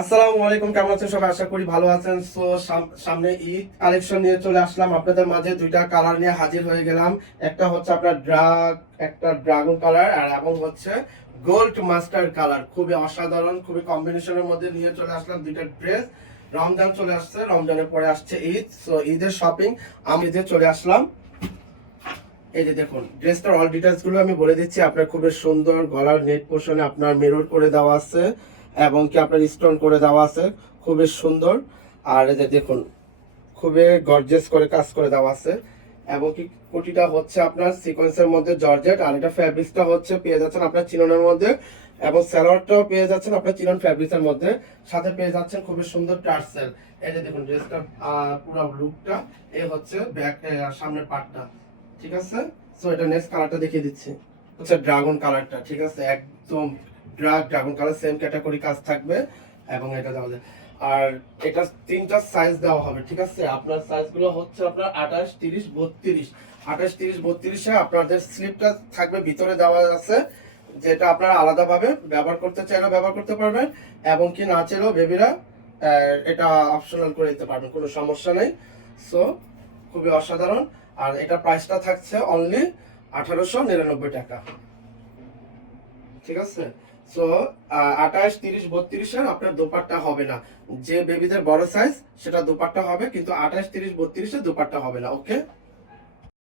আসসালামু আলাইকুম, কেমন আছেন সবাই? আশা করি ভালো আছেন। সো সামনে ঈদ কালেকশন নিয়ে চলে আসলাম আপনাদের মাঝে। দুইটা কালার নিয়ে হাজির হয়ে গেলাম। একটা হচ্ছে আপনার একটা ড্রাগন কালার, আর এবং হচ্ছে গোল্ড মাস্টার্ড কালার। খুবই অসাধারণ, খুবই কম্বিনেশনের মধ্যে নিয়ে চলে আসলাম দুইটা ড্রেস। রমজান চলে আসছে, রমজানের পরে আসছে ঈদ। সো ঈদের শপিং আমি ঈদে চলে আসলাম। এই যে দেখুন, ড্রেসটার অল ডিটেলস গুলো আমি বলে দিচ্ছি। আপনার খুবই সুন্দর গলার নেট পোর্শনে আপনার মিরর করে দেওয়া আছে এবং কি আপনার স্টোন করে দেওয়া আছে, খুবই সুন্দর। আর এই যে দেখুন, খুবই গর্জিয়াস করে কাজ করে দেওয়া আছে এবং কি কোটিটা হচ্ছে আপনার সিকোয়েন্সের মধ্যে জর্জেট, আর এটা ফ্যাব্রিক্সটা হচ্ছে পেয়ে যাচ্ছেন আপনার চিননের মধ্যে, এবং স্যালোয়ারটাও পেয়ে যাচ্ছেন আপনার চিনন ফ্যাব্রিক্সের মধ্যে। সাথে পেয়ে যাচ্ছেন খুবই সুন্দর টার্সেল। এই যে দেখুন ড্রেসটা পুরো লুকটা এই হচ্ছে ব্যাক সামনের পার্টটা। ঠিক আছে, সো এটা নেক্সট কালারটা দেখিয়ে দিচ্ছি। হচ্ছে ড্রাগন কালারটা। ঠিক আছে, একদম ড্রাগন কালার, সেম ক্যাটাগরি কাজ থাকবে এবং এটা দেওয়া যায়। আর এটা তিনটা সাইজ দেওয়া হবে। ঠিক আছে, আপনার সাইজগুলো হচ্ছে আপনার 28, 30, 32। 28, 30, 32-এ আপনাদের স্লিপটা থাকবে ভিতরে দেওয়া আছে, যেটা আপনারা আলাদাভাবে ব্যবহার করতে চাইলেও ব্যবহার করতে পারবেন এবং কি না চাইলেও বেবিরা এটা অপশনাল করে দিতে পারবেন, কোনো সমস্যা নেই। সো খুবই অসাধারণ। আর এটা প্রাইসটা থাকছে অনলি 1899 টাকা। ঠিক আছে, সো 28, 30, 32-এর আপনার দোপাট্টা হবে না। যে বেবিদের বড় সাইজ সেটা দোপাট্টা হবে, কিন্তু 28, 30, 32-এর দোপাট্টা হবে না। ওকে।